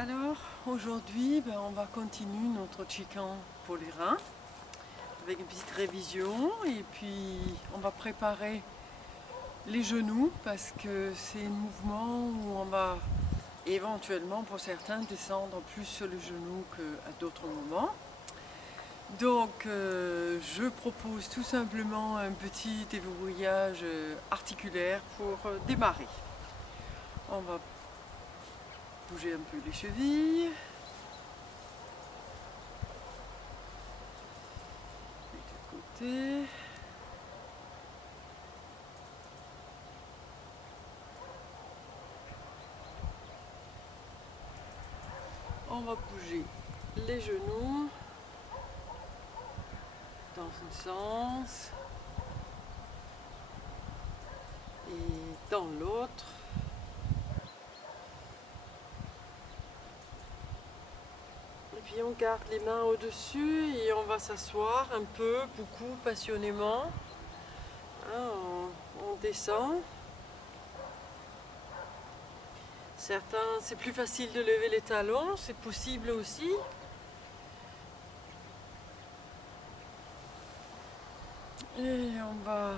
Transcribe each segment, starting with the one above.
Alors aujourd'hui on va continuer notre Qigong pour les reins avec une petite révision et puis on va préparer les genoux parce que c'est un mouvement où on va éventuellement pour certains descendre plus sur le genou qu'à d'autres moments. Donc je propose tout simplement un petit déverrouillage articulaire pour démarrer. On va bouger un peu les chevilles. De côté. On va bouger les genoux dans un sens et dans l'autre. Et puis on garde les mains au-dessus et on va s'asseoir un peu, beaucoup, passionnément. On descend. Certains, c'est plus facile de lever les talons, c'est possible aussi. Et on va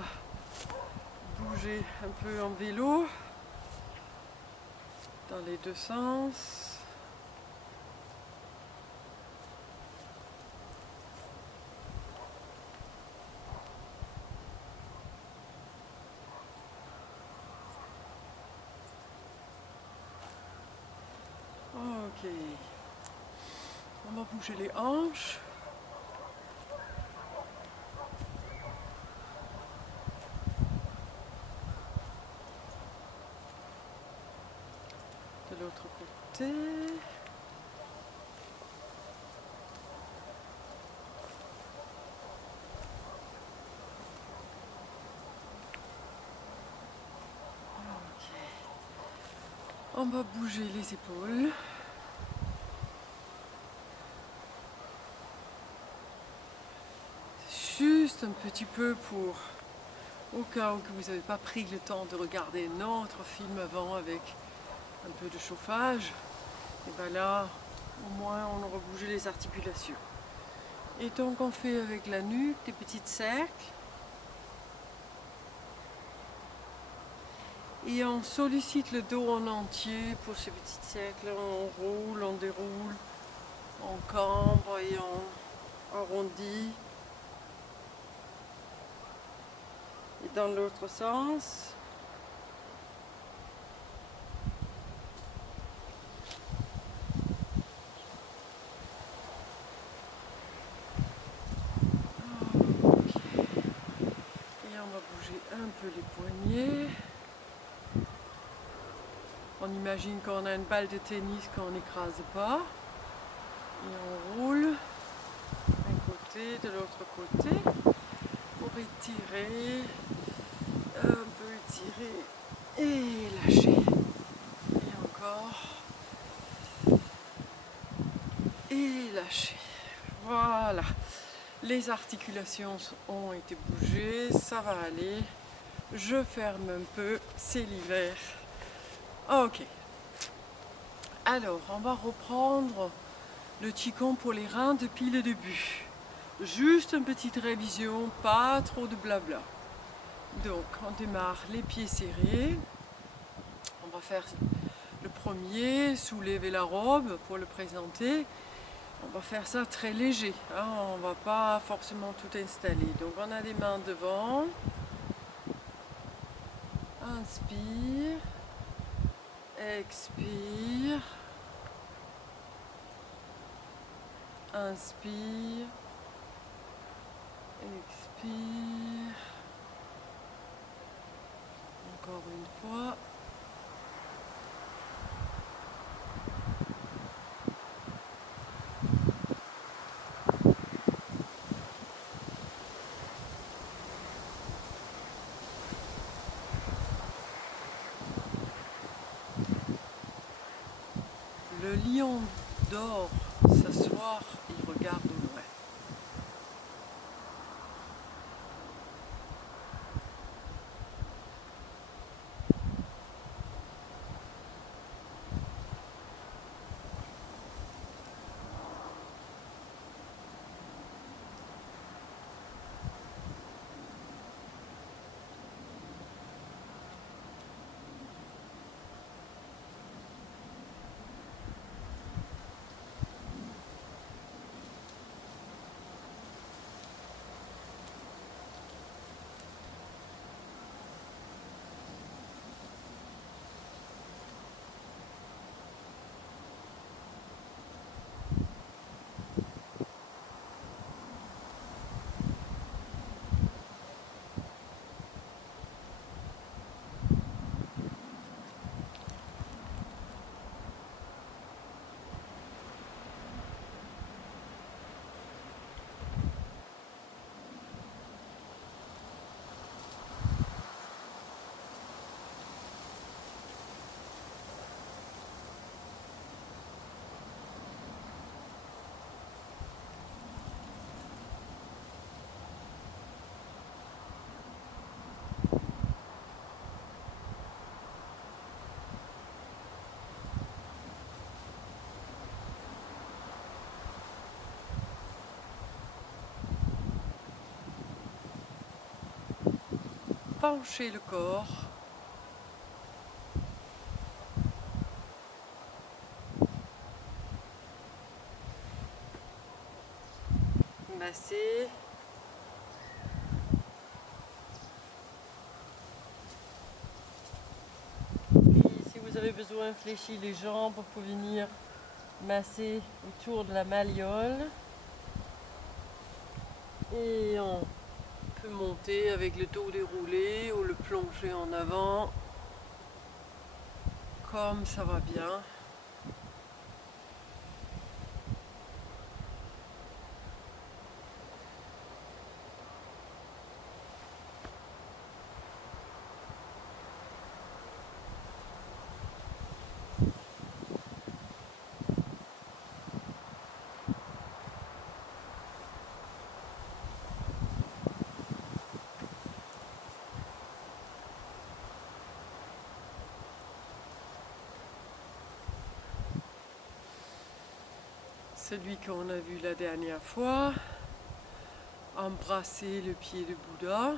bouger un peu en vélo dans les deux sens. Ok. On va bouger les hanches. De l'autre côté. Ok. On va bouger les épaules. Juste un petit peu pour, au cas où vous n'avez pas pris le temps de regarder notre film avant avec un peu de chauffage, et bien là, au moins on aura bougé les articulations. Et donc on fait avec la nuque des petits cercles. Et on sollicite le dos en entier pour ces petits cercles. On roule, on déroule, on cambre et on arrondit. Et dans l'autre sens. Okay. Et on va bouger un peu les poignets. On imagine qu'on a une balle de tennis qu'on n'écrase pas. Et on roule d'un côté, de l'autre côté, pour étirer, un peu étirer et lâcher. Et encore. Et lâcher. Voilà. Les articulations ont été bougées, ça va aller. Je ferme un peu, c'est l'hiver. Ok. Alors, on va reprendre le Qigong pour les reins depuis le début. Juste une petite révision, pas trop de blabla. Donc, on démarre les pieds serrés. On va faire le premier, soulever la robe pour le présenter. On va faire ça très léger, hein, on ne va pas forcément tout installer. Donc on a les mains devant. Inspire. Expire. Inspire. Expire. Encore une fois. Le lion dort s'asseoir, il regarde au loin. Penchez le corps. Masser. Et si vous avez besoin, fléchir les jambes pour venir masser autour de la malléole. Et on peut monter avec le dos déroulé ou le plonger en avant, comme ça va bien. Celui qu'on a vu la dernière fois, embrasser le pied de Bouddha.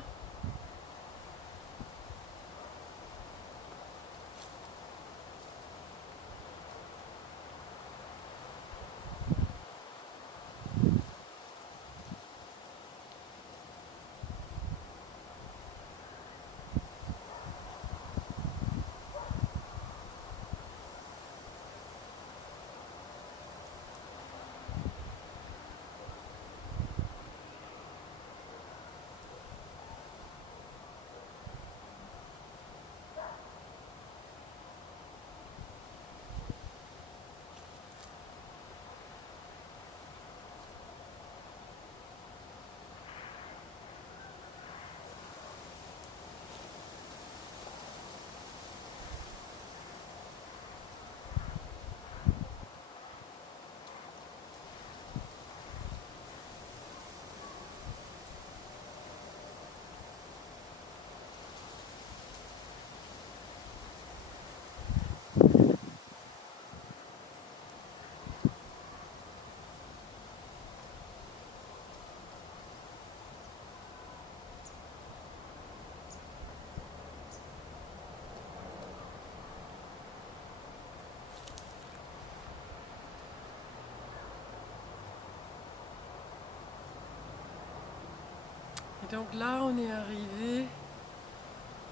Et donc là, on est arrivé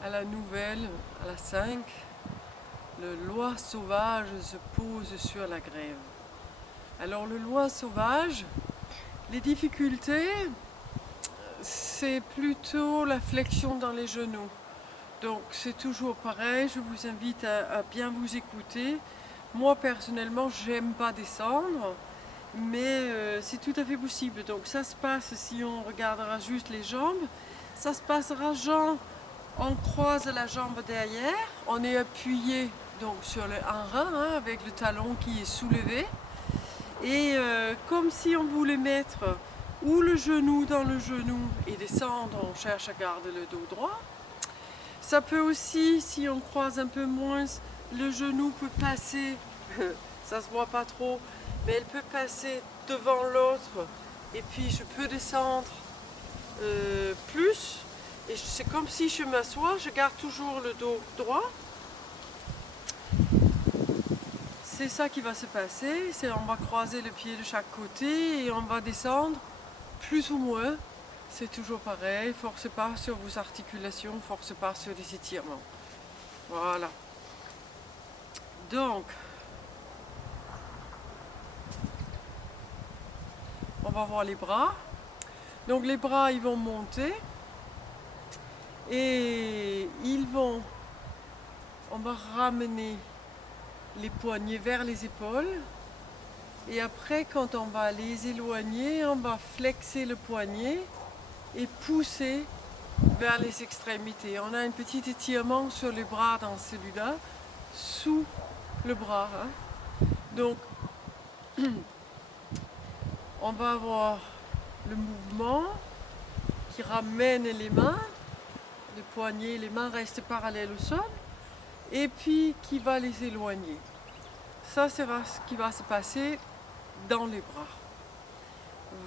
à la nouvelle, à la 5. Le loi sauvage se pose sur la grève. Alors le loi sauvage, les difficultés, c'est plutôt la flexion dans les genoux. Donc c'est toujours pareil, je vous invite à bien vous écouter. Moi personnellement, j'aime pas descendre, mais c'est tout à fait possible. Donc ça se passe, si on regardera juste les jambes, ça se passera genre, on croise la jambe derrière, on est appuyé donc sur un rein avec le talon qui est soulevé. Et comme si on voulait mettre ou le genou dans le genou et descendre, on cherche à garder le dos droit. Ça peut aussi, si on croise un peu moins, le genou peut passer, ça se voit pas trop, mais elle peut passer devant l'autre et puis je peux descendre plus. Et c'est comme si je m'assois, je garde toujours le dos droit. C'est ça qui va se passer, c'est on va croiser le pied de chaque côté et on va descendre plus ou moins. C'est toujours pareil, forcez pas sur vos articulations, forcez pas sur les étirements. Voilà. Donc, on va voir les bras. Donc les bras, ils vont monter et on va ramener les poignets vers les épaules. Et après, quand on va les éloigner, on va flexer le poignet et pousser vers les extrémités. On a un petit étirement sur les bras dans celui-là, sous le bras. Donc, on va avoir le mouvement qui ramène les mains les poignets, les mains restent parallèles au sol, et puis qui va les éloigner. Ça sera ce qui va se passer dans les bras.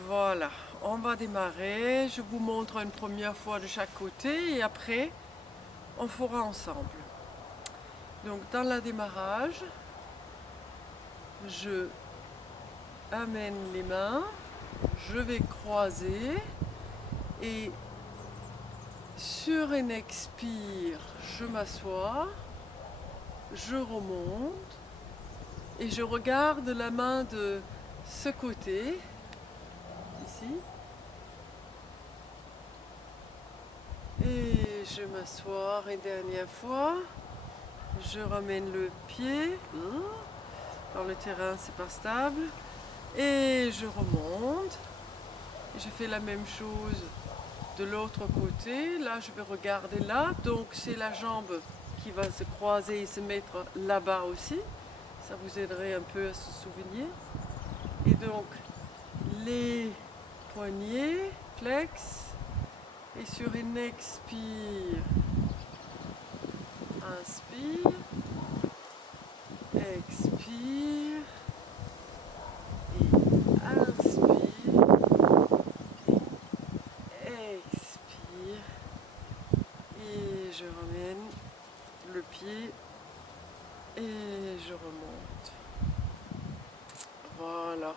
Voilà, on va démarrer. Je vous montre une première fois de chaque côté et après, on fera ensemble. Donc dans le démarrage, je amène les mains, je vais croiser et sur une expire, je m'assois, je remonte et je regarde la main de ce côté, ici, et je m'assois une dernière fois, je ramène le pied, dans le terrain c'est pas stable, et je remonte, et je fais la même chose de l'autre côté. Là je vais regarder là, donc c'est la jambe qui va se croiser et se mettre là-bas aussi, ça vous aiderait un peu à se souvenir. Et donc les poignets, flex, et sur une expire, inspire, expire, et inspire, et expire, et je ramène le pied, et je remonte. Voilà.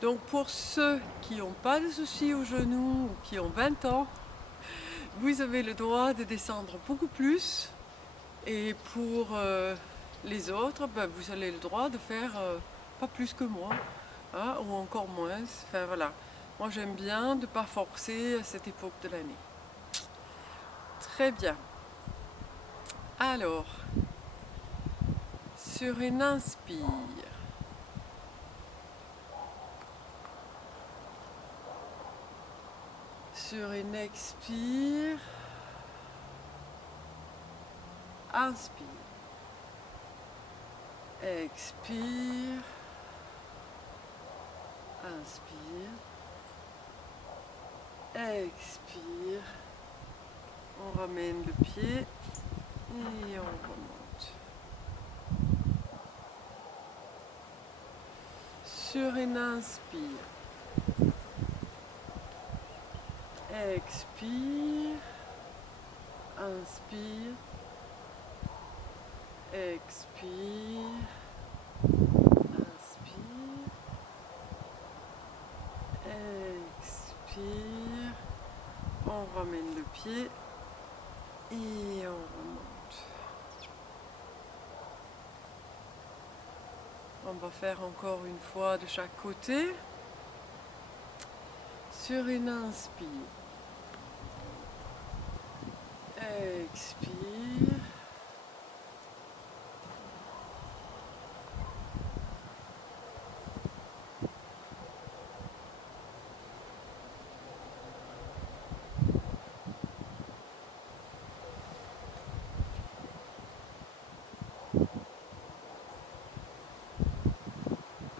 Donc pour ceux qui n'ont pas de soucis aux genoux ou qui ont 20 ans, vous avez le droit de descendre beaucoup plus. Et pour les autres, vous avez le droit de faire pas plus que moi, hein, ou encore moins. Enfin voilà. Moi j'aime bien de ne pas forcer à cette époque de l'année. Très bien. Alors, sur une inspire, sur une expire, inspire, expire, inspire, expire, on ramène le pied et on remonte. Sur une inspire, expire, inspire, expire, inspire, expire, on ramène le pied et on remonte. On va faire encore une fois de chaque côté. Sur une inspire, expire,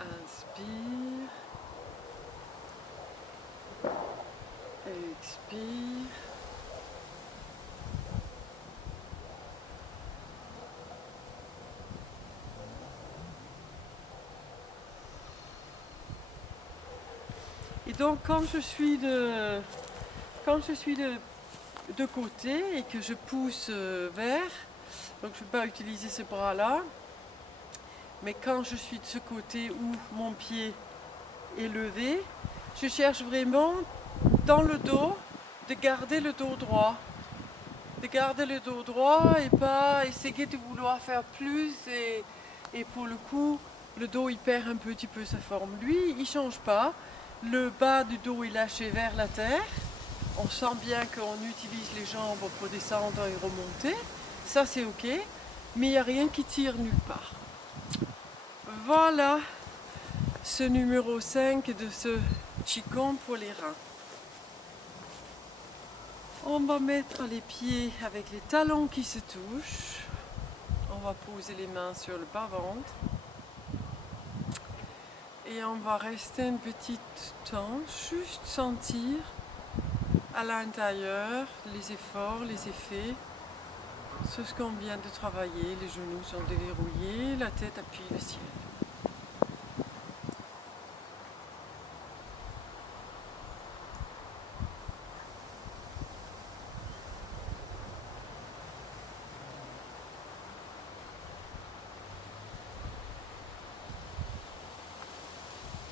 inspire, expire, et donc quand je suis de côté et que je pousse vers, donc je ne vais pas utiliser ce bras là, mais quand je suis de ce côté où mon pied est levé, je cherche vraiment dans le dos de garder le dos droit. De garder le dos droit et pas essayer de vouloir faire plus et pour le coup le dos il perd un petit peu sa forme. Lui il change pas, le bas du dos est lâché vers la terre, on sent bien qu'on utilise les jambes pour descendre et remonter, ça c'est ok, mais il n'y a rien qui tire nulle part. Voilà ce numéro 5 de ce Qigong pour les reins. On va mettre les pieds avec les talons qui se touchent. On va poser les mains sur le bas-ventre. Et on va rester un petit temps, juste sentir à l'intérieur, les efforts, les effets. C'est ce qu'on vient de travailler. Les genoux sont déverrouillés, la tête appuie le ciel.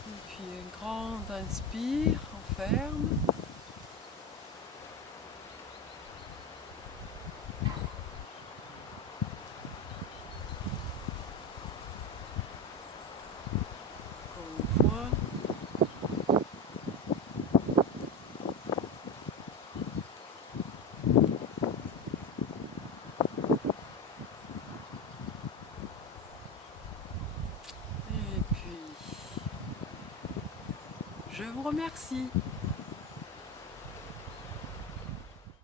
Et puis un grand inspire, on ferme. Encore une fois. Et puis, je vous remercie.